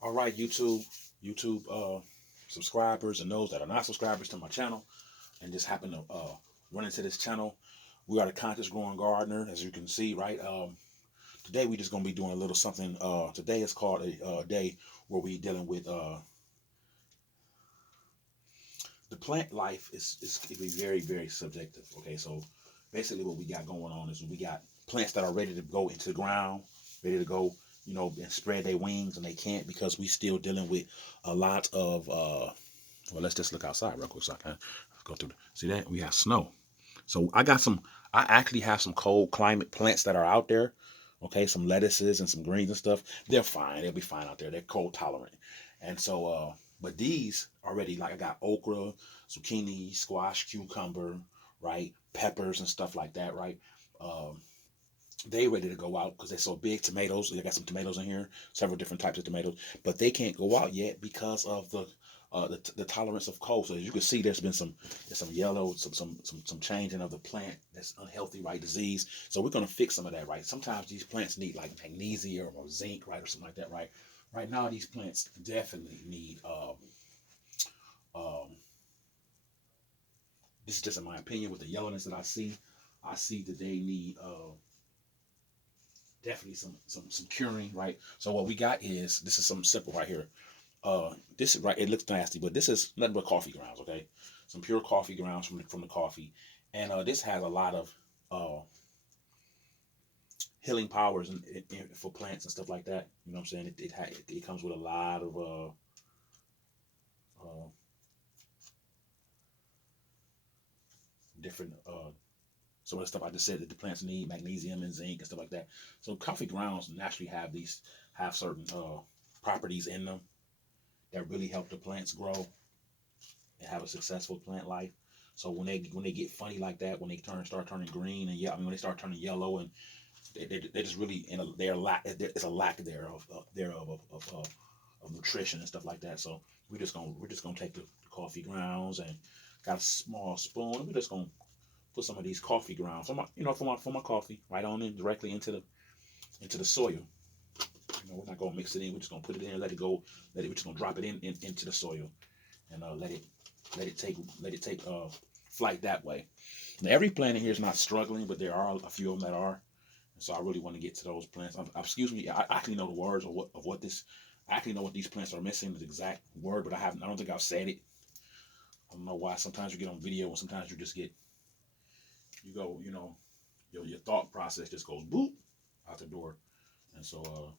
All right, YouTube subscribers and those that are not subscribers to my channel and just happen to run into this channel. We are the Conscious Growing Gardener, as you can see, right? Today we just gonna be doing a little something. Today is called a day where we dealing with the plant life is it be very subjective. Okay, so basically what we got going on is we got plants that are ready to go into the ground, ready to go, and spread their wings, and they can't because we still dealing with a lot of well, let's just look outside real quick so I can go through. See that we have snow. So I got some. I actually have some cold climate plants that are out there. Okay, some lettuces and some greens and stuff. They're fine. They'll be fine out there. They're cold tolerant. And so, but these already, like I got okra, zucchini, squash, cucumber, right, peppers and stuff like that, right. Um, they ready to go out because they're so big. Tomatoes, they got some tomatoes in here, several different types of tomatoes, but they can't go out yet because of the tolerance of cold. So as you can see, there's some yellow, some changing of the plant that's unhealthy, right? Disease. So we're gonna fix some of that, right? Sometimes these plants need like magnesium or zinc, right, or something like that, right? Right now, these plants definitely need. Um, this is just in my opinion with the yellowness that I see. I see that they need definitely some curing, right? So what we got is this is something simple right here. This is right. It looks nasty, but this is nothing but coffee grounds. Okay, some pure coffee grounds from the coffee, and this has a lot of uh healing powers for plants and stuff like that. You know what I'm saying? It comes with a lot of uh different some of the stuff I just said that the plants need, magnesium and zinc and stuff like that. So coffee grounds naturally have certain properties in them that really help the plants grow and have a successful plant life. So when they get funny like that, when they start turning green and yeah, I mean when they start turning yellow and they're just really in a they're lack it's a lack thereof of nutrition and stuff like that. So we're just gonna take the coffee grounds and got a small spoon. We're just gonna put some of these coffee grounds for my coffee right on in directly into the soil. We're not gonna mix it in. We're just gonna put it in, let it go, we're just gonna drop it into the soil and let it take flight that way. Now, every plant in here is not struggling, but there are a few of them that are. And so I really want to get to those plants. Excuse me, I actually know the words of what this. I actually know what these plants are missing, the exact word, but I haven't. I don't think I've said it. I don't know why. Sometimes you get on video, and sometimes you go, your thought process just goes boop out the door. And so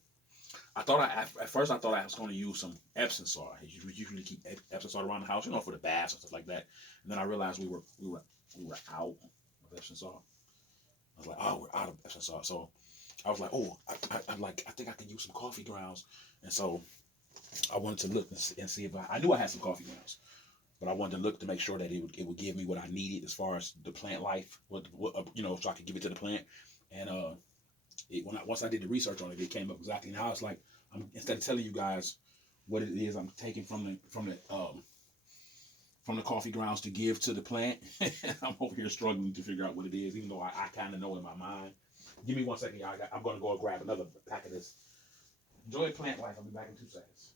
at first I thought I was going to use some Epsom salt. We usually keep Epsom salt around the house, for the baths and stuff like that. And then I realized we were out of Epsom salt. I was like, oh, we're out of Epsom salt. So I was like, oh, I think I can use some coffee grounds. And so I wanted to look and see if I knew I had some coffee grounds, but I wanted to look to make sure that it would give me what I needed as far as the plant life, so I could give it to the plant. And once I did the research on it, it came up exactly. Now it's like instead of telling you guys what it is I'm taking from the coffee grounds to give to the plant, I'm over here struggling to figure out what it is, even though I kind of know in my mind. Give me 1 second, y'all. I'm going to go grab another pack of this. Enjoy plant life. I'll be back in 2 seconds.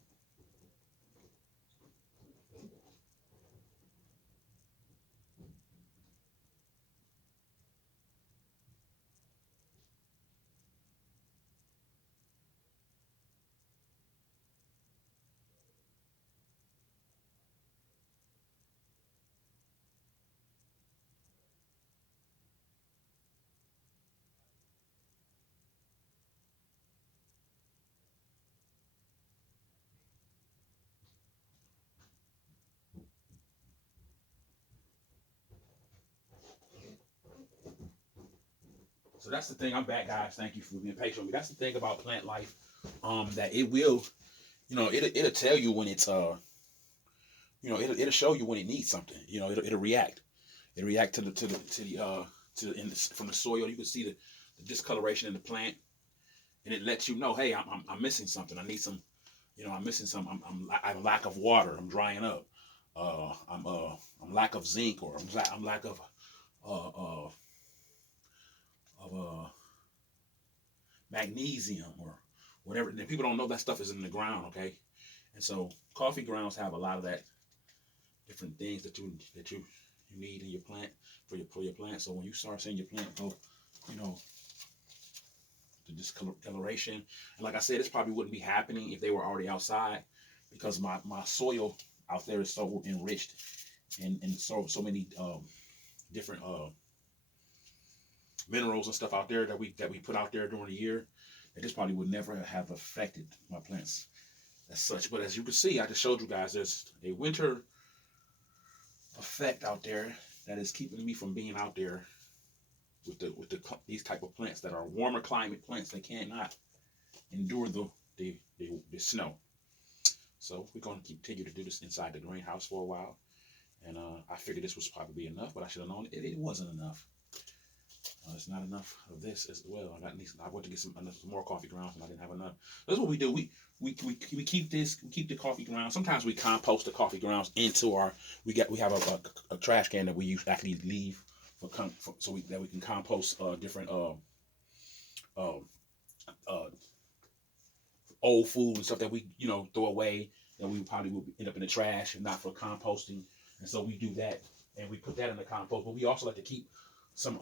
So that's the thing. I'm back, guys. Thank you for being patient with me. That's the thing about plant life. That it will, it'll tell you when it's it'll show you when it needs something. It'll react. It'll react from the soil. You can see the discoloration in the plant, and it lets you know, hey, I'm missing something. I need some. I'm missing some. I'm lack of water. I'm drying up. I'm lack of zinc, or I'm lack uh, uh, of magnesium or whatever. And people don't know that stuff is in the ground. Okay, And so coffee grounds have a lot of that different things that you need in your plant for your plant. So when you start seeing your plant go, you know, to discoloration, and like I said, this probably wouldn't be happening if they were already outside, because my soil out there is so enriched and so many different minerals and stuff out there that we put out there during the year, that this probably would never have affected my plants as such. But as you can see, I just showed you guys there's a winter effect out there that is keeping me from being out there with these type of plants that are warmer climate plants. They cannot endure the snow. So we're going to continue to do this inside the greenhouse for a while. And I figured this was probably enough, but I should have known it wasn't enough. It's not enough of this as well. I went to get some more coffee grounds, and I didn't have enough. That's what we do. We keep this. We keep the coffee grounds. Sometimes we compost the coffee grounds into our. We have a trash can that we actually leave so that we can compost different uh, uh, old food and stuff that we throw away, that we probably will end up in the trash and not for composting. And so we do that, and we put that in the compost. But we also like to keep some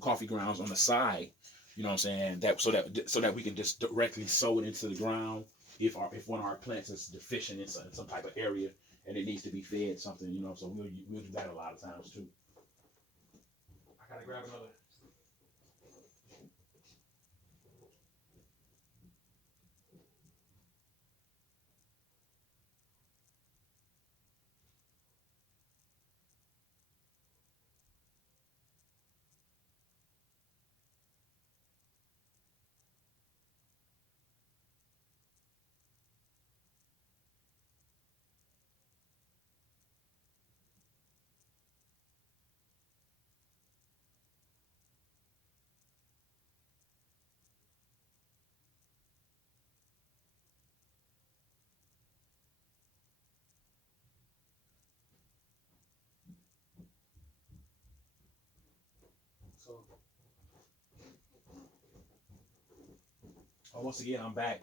coffee grounds on the side, you know what I'm saying, so that we can just directly sow it into the ground if one of our plants is deficient in some type of area and it needs to be fed something, so we'll do that a lot of times too. I gotta grab another. So once again, I'm back.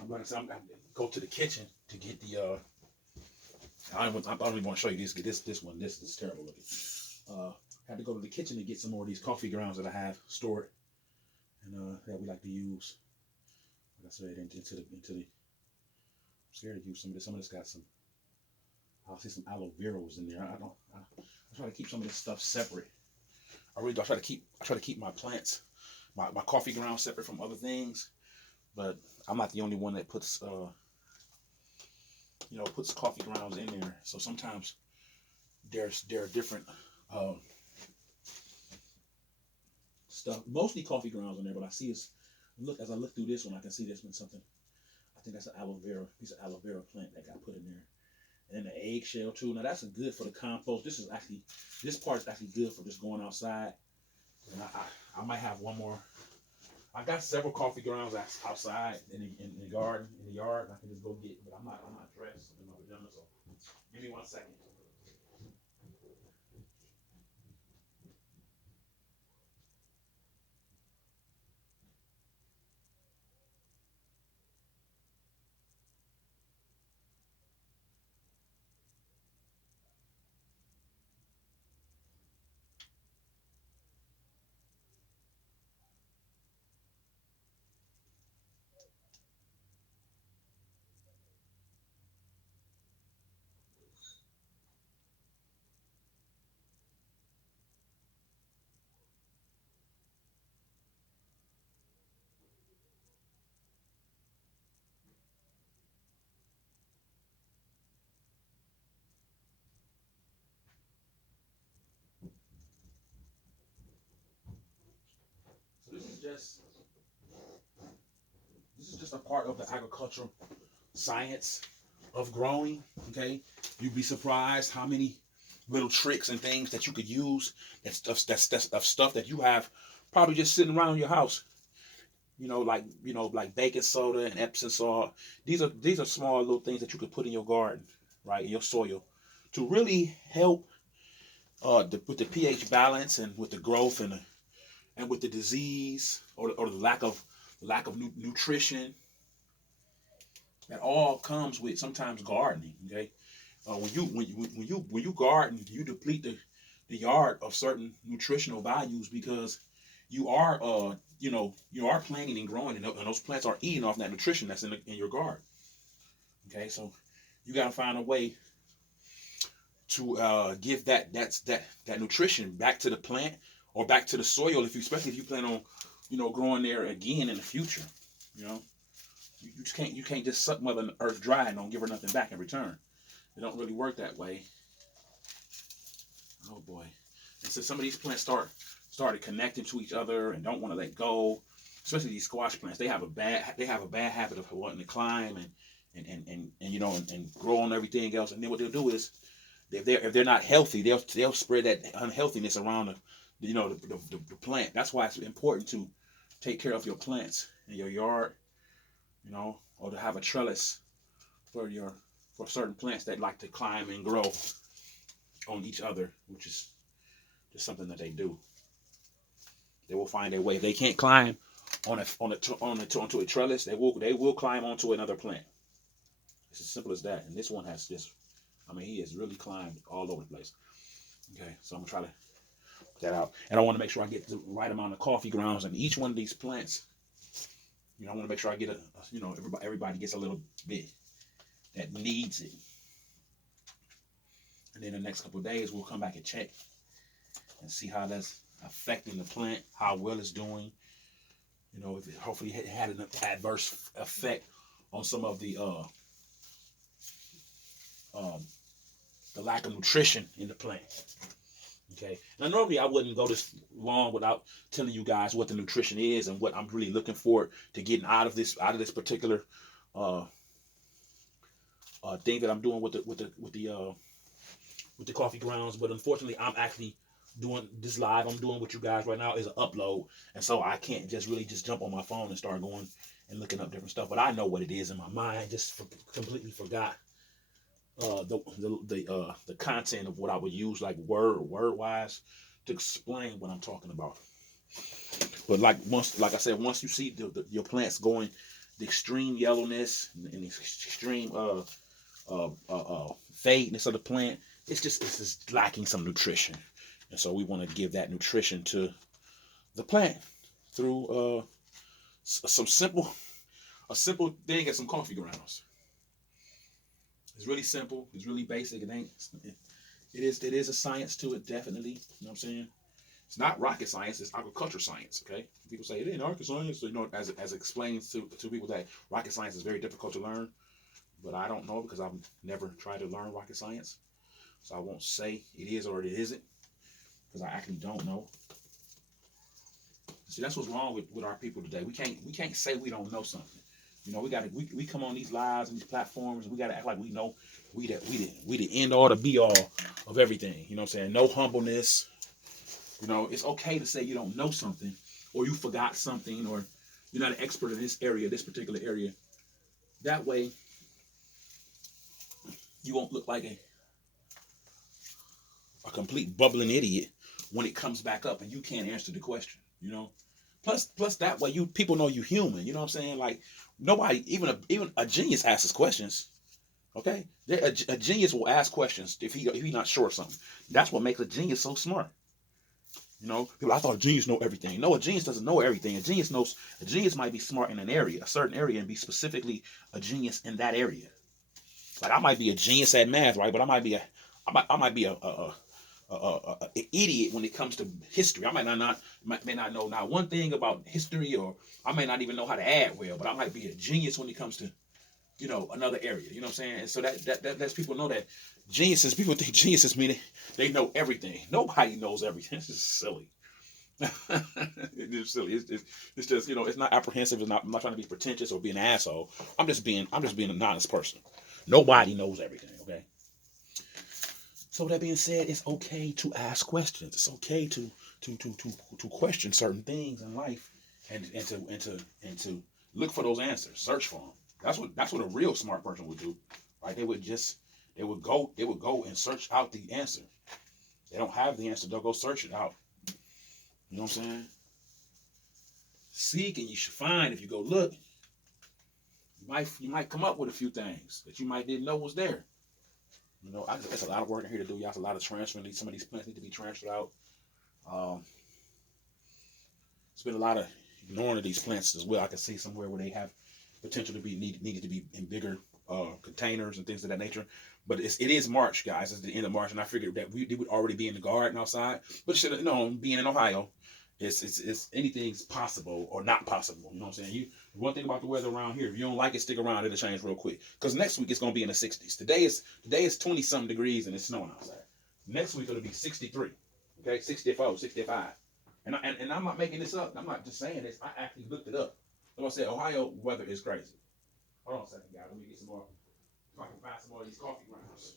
I'm gonna go to the kitchen to get the I don't even want to show you this one. This is terrible looking. Had to go to the kitchen to get some more of these coffee grounds that I have stored, and that we like to use. Like I said, into the. I'm scared to use some of this. Some of this got some. I'll see some aloe veras in there. I try to keep some of this stuff separate. I really do. I try to keep my plants, my coffee grounds separate from other things. But I'm not the only one that puts coffee grounds in there. So sometimes there are different uh, stuff. Mostly coffee grounds in there, but as I look through this one, I can see there's been something. I think that's an aloe vera piece of aloe vera plant that got put in there, and then the eggshell too. Now that's good for the compost. This part is actually good for just going outside. And I might have one more. I got several coffee grounds outside in the garden, in the yard. I can just go get, but I'm not dressed in my pajamas. So give me 1 second. So this is just a part of the agricultural science of growing. Okay, you'd be surprised how many little tricks and things that you could use. That's stuff that you have probably just sitting around your house. Like baking soda and Epsom salt. These are small little things that you could put in your garden, right, in your soil, to really help with the pH balance and with the growth and with the disease or the lack of nutrition That all comes with sometimes gardening. Okay, when you garden, you deplete the yard of certain nutritional values because you are you are planting and growing, and those plants are eating off that nutrition that's in your garden. Okay, so you got to find a way to give that nutrition back to the plant or back to the soil, if you especially if you plan on growing there again in the future. You know, you just can't just suck Mother Earth dry and don't give her nothing back in return. It don't really work that way. Oh boy. And so some of these plants started connecting to each other and don't want to let go. Especially these squash plants, they have a bad habit of wanting to climb and and grow on everything else. And then what they'll do is, if they're not healthy, they'll spread that unhealthiness around the plant. That's why it's important to take care of your plants in your yard, or to have a trellis for certain plants that like to climb and grow on each other, which is just something that they do. They will find their way. If they can't climb onto a trellis, they will climb onto another plant. It's as simple as that. And this one has just, he has really climbed all over the place. Okay, so I'm gonna try to put that out, and I want to make sure I get the right amount of coffee grounds in each one of these plants. I want to make sure I get everybody gets a little bit that needs it. And then the next couple of days, we'll come back and check and see how that's affecting the plant, how well it's doing. If it hopefully had an adverse effect on some of the lack of nutrition in the plant. Okay. Now normally I wouldn't go this long without telling you guys what the nutrition is and what I'm really looking forward to getting out of this particular thing that I'm doing with the coffee grounds. But unfortunately, I'm actually doing this live. I'm doing with you guys right now is an upload, and so I can't just really just jump on my phone and start going and looking up different stuff. But I know what it is in my mind. Just completely forgot the content of what I would use, like word wise, to explain what I'm talking about. But like I said, once you see your plants going the extreme yellowness and the extreme fadeness of the plant, it's just lacking some nutrition. And so we want to give that nutrition to the plant through a simple thing as some coffee grounds. It's really simple. It's really basic. It is a science to it, definitely. You know what I'm saying? It's not rocket science. It's agriculture science. Okay. People say it ain't rocket science. So, as explained to people that rocket science is very difficult to learn, but I don't know because I've never tried to learn rocket science, so I won't say it is or it isn't because I actually don't know. See, that's what's wrong with our people today. We can't say we don't know something. We come on these lives and these platforms, and we gotta act like we know we the end all, the be all of everything. You know what I'm saying? No humbleness. It's okay to say you don't know something, or you forgot something, or you're not an expert in this particular area. That way, you won't look like a complete bubbling idiot when it comes back up and you can't answer the question. Plus that way people know you human. You know what I'm saying? Like nobody, even a genius asks questions. Okay, a genius will ask questions if he's not sure of something. That's what makes a genius so smart. People, I thought a genius know everything. No, a genius doesn't know everything. A genius might be smart in a certain area, and be specifically a genius in that area. Like I might be a genius at math, right? But I might be a idiot when it comes to history. I may not know not one thing about history, or I may not even know how to add well, but I might be a genius when it comes to another area. You know what I'm saying? And so that lets people know that people think geniuses mean they know everything. Nobody knows everything. This is silly. It's silly. It's just it's not apprehensive. I'm not trying to be pretentious or be an asshole. I'm just being an honest person. Nobody knows everything. Okay. So that being said, it's okay to ask questions. It's okay to question certain things in life, and to look for those answers, search for them. That's what a real smart person would do, right? They would go and search out the answer. They don't have the answer, they'll go search it out. You know what I'm saying? Seek and you should find if you go look. you might come up with a few things that you might didn't know was there. It's a lot of work in here to do. Y'all, it's a lot of transferring. Some of these plants need to be transferred out. Um, it's been a lot of ignoring of these plants as well. I can see somewhere where they have potential to be needed to be in bigger containers and things of that nature. But it is March, guys. It's the end of March, and I figured that they would already be in the garden outside. But being in Ohio, it's anything's possible or not possible. You know what I'm saying? One thing about the weather around here, if you don't like it, stick around. It'll change real quick. Because next week it's gonna be in the 60s. Today is 20 something degrees and it's snowing outside. Next week it'll be 63. Okay, 64, 65. And I'm not making this up. I'm not just saying this. I actually looked it up. So I said Ohio weather is crazy. Hold on a second, guys. Let me get some more. If I can find some more of these coffee grounds.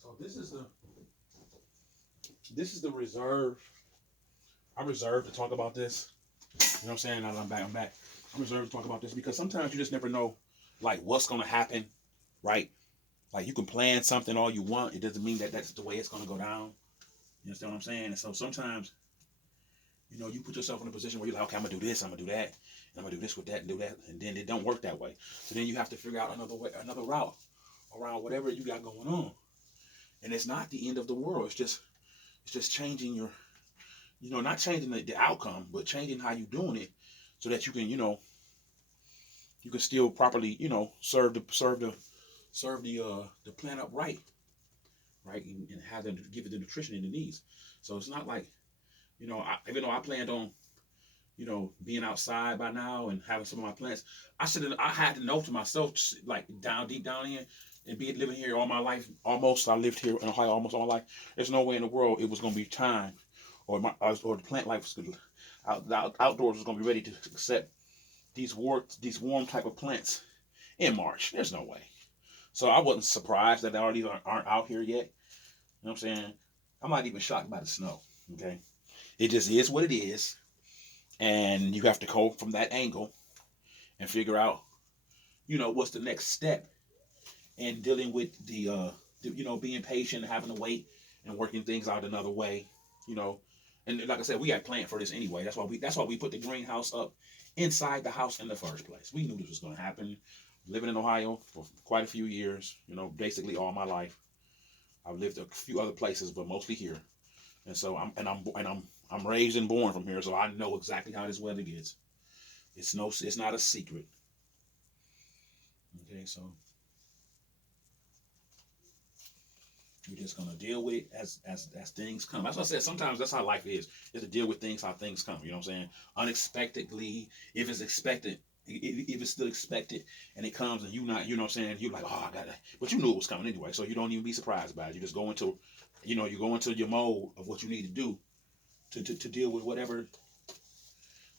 So this is the reserve. I'm reserved to talk about this. You know what I'm saying? Now that I'm back. I'm reserved to talk about this because sometimes you just never know, like, what's gonna happen, right? Like, you can plan something all you want. It doesn't mean that that's the way it's gonna go down. You understand what I'm saying? And so sometimes, you put yourself in a position where you're like, okay, I'm gonna do this, I'm gonna do that, and I'm gonna do this with that and do that, and then it don't work that way. So then you have to figure out another way, another route around whatever you got going on. And it's not the end of the world. It's just changing your, not changing the outcome, but changing how you're doing it, so that you can still properly, serve the plant up right, and have them give it the nutrition it needs. So it's not like, even though I planned on, being outside by now and having some of my plants, I had to know to myself, like deep down in, and be living here all my life. Almost, I lived here in Ohio almost all my life. There's no way in the world it was gonna be time, or the plant life was gonna, the outdoors was gonna be ready to accept these warm type of plants in March. There's no way. So I wasn't surprised that all these aren't out here yet. You know what I'm saying? I'm not even shocked by the snow. Okay, it just is what it is, and you have to go from that angle and figure out, what's the next step in dealing with being patient, having to wait, and working things out another way. You know, and like I said, we got planned for this anyway. That's why we put the greenhouse up inside the house in the first place. We knew this was going to happen. Living in Ohio for quite a few years, basically all my life. I've lived a few other places, but mostly here. And so I'm raised and born from here, so I know exactly how this weather gets. It's not a secret. Okay, so we're just gonna deal with it as things come. That's what I said. Sometimes that's how life is to deal with things how things come. You know what I'm saying? Unexpectedly, if it's expected, if it's still expected, and it comes, and you not, you know what I'm saying? You're like, oh, I gotta, but you knew it was coming anyway, so you don't even be surprised by it. You just go into, you go into your mode of what you need to do to deal with whatever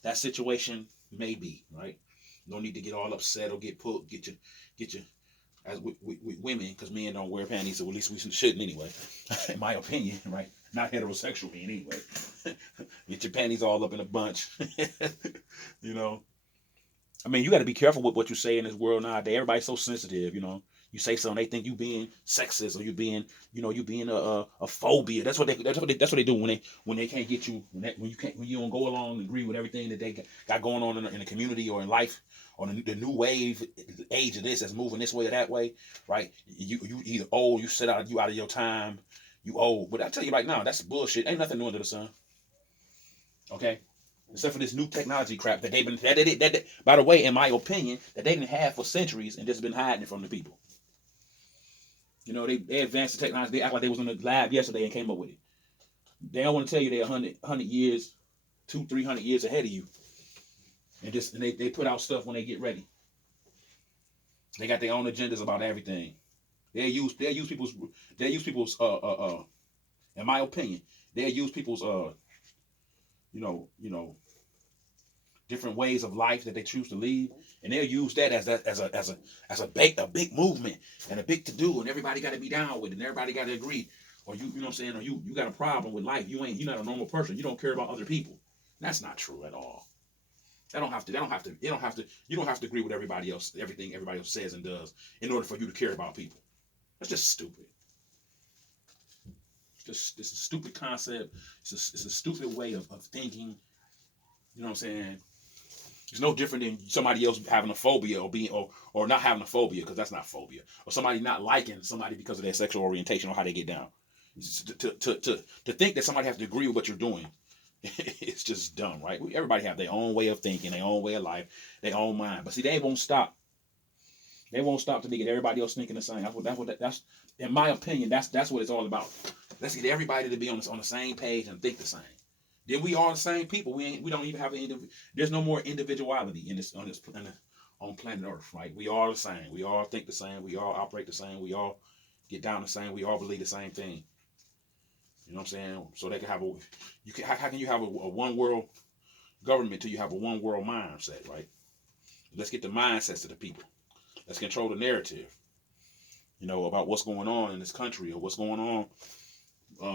that situation may be. Right? No need to get all upset or get your as with women, because men don't wear panties, so at least we shouldn't anyway, in my opinion, right? Not heterosexual men anyway. Get your panties all up in a bunch. you know. I mean, you got to be careful with what you say in this world nowadays. Everybody's so sensitive. You say something, they think you being sexist or you being, you being a phobia. That's what they do when they can't get you when you don't go along and agree with everything that they got going on in the community or in life or the new wave age of this that's moving this way or that way, right? You either old, you out of your time, you old. But I tell you right now, that's bullshit. Ain't nothing new under the sun. Okay, except for this new technology crap that they've been by the way, in my opinion, that they didn't have for centuries and just been hiding it from the people. They advanced the technology. They act like they was in the lab yesterday and came up with it. They don't want to tell you they're 100 years, 300 years ahead of you, and they put out stuff when they get ready. They got their own agendas about everything. They use people's in my opinion, they use people's you know you know different ways of life that they choose to lead, and they'll use that as a big movement and a big to do, and everybody got to be down with it, and everybody got to agree. Or you know what I'm saying, or you got a problem with life. You're not a normal person. You don't care about other people. That's not true at all. You don't have to agree with everybody else, everything everybody else says and does in order for you to care about people. That's just stupid. It's a stupid concept. It's a stupid way of thinking. You know what I'm saying? It's no different than somebody else having a phobia or not having a phobia, because that's not phobia. Or somebody not liking somebody because of their sexual orientation or how they get down. To think that somebody has to agree with what you're doing, it's just dumb, right? Everybody have their own way of thinking, their own way of life, their own mind. But see, they won't stop. They won't stop till they get everybody else thinking the same. That's in my opinion. That's what it's all about. Let's get everybody to be on the same page and think the same. Then we all the same people. We don't even have there's no more individuality on planet Earth, right? We all the same. We all think the same. We all operate the same. We all get down the same. We all believe the same thing. You know what I'm saying? So they can have how can you have a one world government till you have a one world mindset, right? Let's get the mindsets of the people. Let's control the narrative. About what's going on in this country or what's going on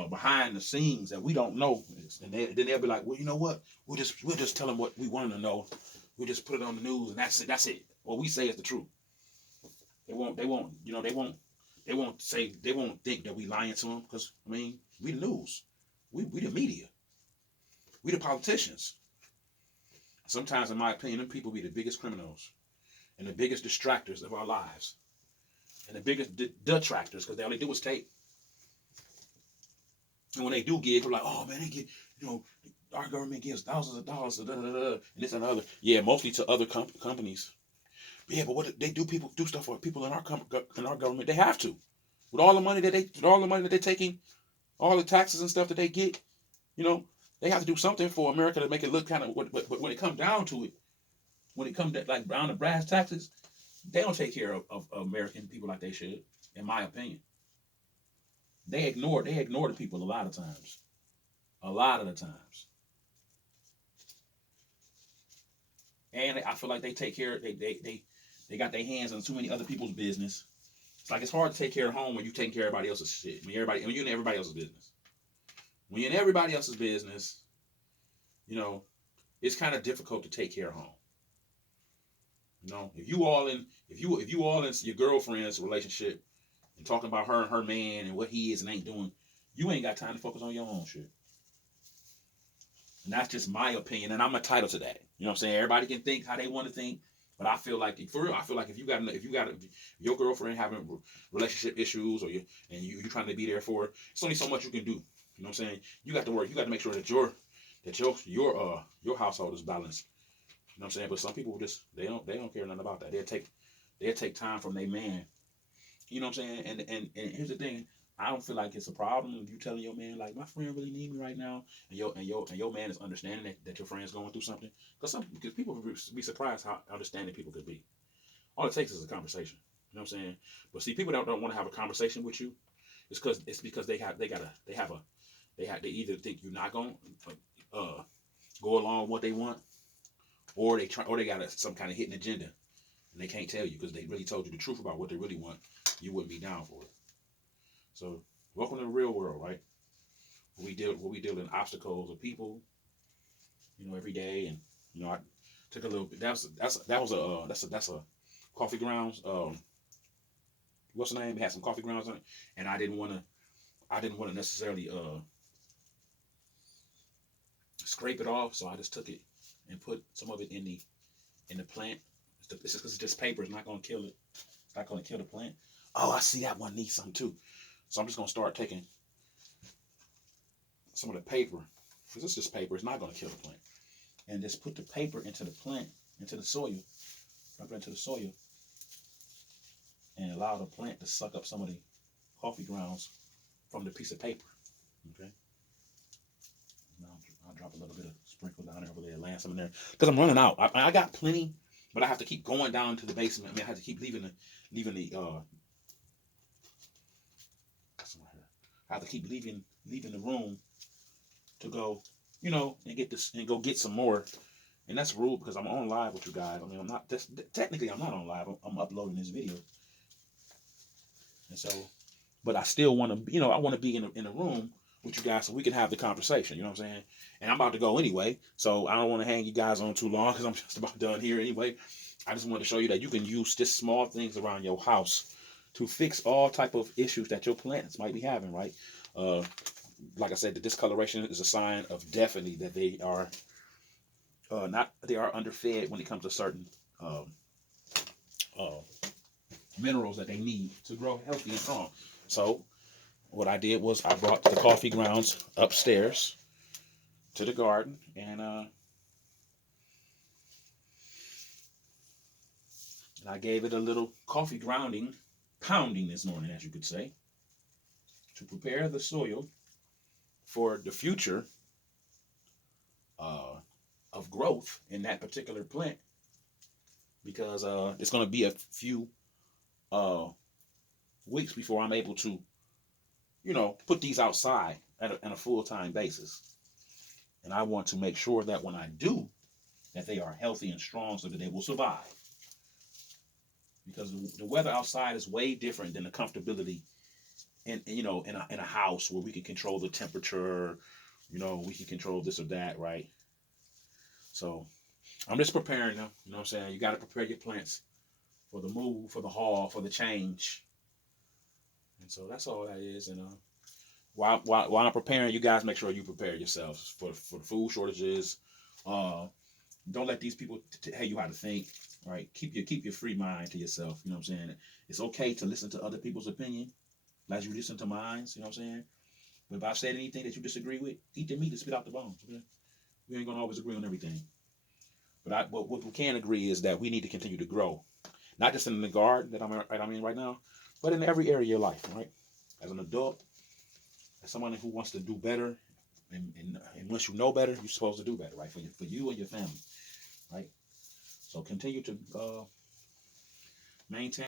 behind the scenes that we don't know, and then they'll be like, well, you know what? We'll just tell them what we want them to know. We'll just put it on the news, and that's it. That's it. What we say is the truth. They won't. They won't think that we lying to them, because we the news, we the media, we the politicians. Sometimes, in my opinion, them people be the biggest criminals and the biggest distractors of our lives, and the biggest detractors, because all they do is take. And when they do give, they're like, oh man, they get, our government gives thousands of dollars, and this and the other. Yeah, mostly to other companies. But yeah, but what they do, people do stuff for people in our government. They have to, with all the money that they're taking, all the taxes and stuff that they get. They have to do something for America to make it look kind of. But when it comes down to it, when it comes to like down to brass taxes, they don't take care of American people like they should, in my opinion. They ignore the people a lot of times. A lot of the times. And I feel like they take care. They got their hands on too many other people's business. It's like it's hard to take care of home when you taking care of everybody else's shit. When you're in everybody else's business. When you're in everybody else's business, it's kind of difficult to take care of home. If you all in your girlfriend's relationship and talking about her and her man and what he is and ain't doing, you ain't got time to focus on your own shit. And that's just my opinion, and I'm entitled to that. You know what I'm saying? Everybody can think how they want to think, but I feel like, for real, if you got your girlfriend having relationship issues, or you trying to be there for her, it's only so much you can do. You know what I'm saying? You got to work. You got to make sure that your household is balanced. You know what I'm saying? But some people just they don't care nothing about that. They'll take time from their man. You know what I'm saying? And here's the thing. I don't feel like it's a problem if you telling your man, like, my friend really need me right now, and your man is understanding that your friend's going through something. Because people be surprised how understanding people could be. All it takes is a conversation. You know what I'm saying? But see, people don't want to have a conversation with you. It's because they either think you're not gonna go along with what they want, or they got some kind of hidden agenda, and they can't tell you because they really told you the truth about what they really want. You wouldn't be down for it. So, welcome to the real world, right? Where we deal in obstacles of people, every day, and I took a little bit. That's a coffee grounds what's the name? It had some coffee grounds on it, and I didn't want to necessarily scrape it off, so I just took it and put some of it in the plant. It's just because it's just paper. It's not gonna kill it. It's not gonna kill the plant. Oh, I see that one needs some too. So I'm just gonna start taking some of the paper, because it's just paper. It's not gonna kill the plant, and just put the paper into the plant, into the soil, dump it into the soil, and allow the plant to suck up some of the coffee grounds from the piece of paper. Okay. Now I'll drop a little bit of sprinkle down there over there, land some in there, because I'm running out. I got plenty, but I have to keep going down to the basement. I mean, I have to keep leaving the I have to keep leaving the room to go, and get this and go get some more. And that's rude because I'm on live with you guys. I mean, I'm not technically I'm not on live. I'm uploading this video, and so, but I still want to, I want to be in a room with you guys so we can have the conversation. You know what I'm saying? And I'm about to go anyway, so I don't want to hang you guys on too long because I'm just about done here anyway. I just want to show you that you can use just small things around your house to fix all type of issues that your plants might be having, right? Like I said, the discoloration is a sign of definitely that they are they are underfed when it comes to certain um, uh, minerals that they need to grow healthy and strong. So what I did was I brought the coffee grounds upstairs to the garden, and I gave it a little coffee pounding this morning, as you could say, to prepare the soil for the future uh, of growth in that particular plant, because it's going to be a few uh, weeks before I'm able to, put these outside on a full-time basis. And I want to make sure that when I do, that they are healthy and strong so that they will survive. Because the weather outside is way different than the comfortability in a house where we can control the temperature, we can control this or that, right? So I'm just preparing them. You know what I'm saying? You got to prepare your plants for the move, for the haul, for the change. And so that's all that is. And while I'm preparing, you guys make sure you prepare yourselves for the food shortages. Don't let these people tell you how to think. Right? Keep your free mind to yourself. You know what I'm saying? It's okay to listen to other people's opinion, as you listen to mine. You know what I'm saying? But if I've said anything that you disagree with, eat the meat and spit out the bones. Okay? We ain't gonna always agree on everything. But what we can agree is that we need to continue to grow, not just in the garden that I'm in right now, but in every area of your life. Right? As an adult, as someone who wants to do better, and once you know better, you're supposed to do better, right? For you and your family, right? So continue to maintain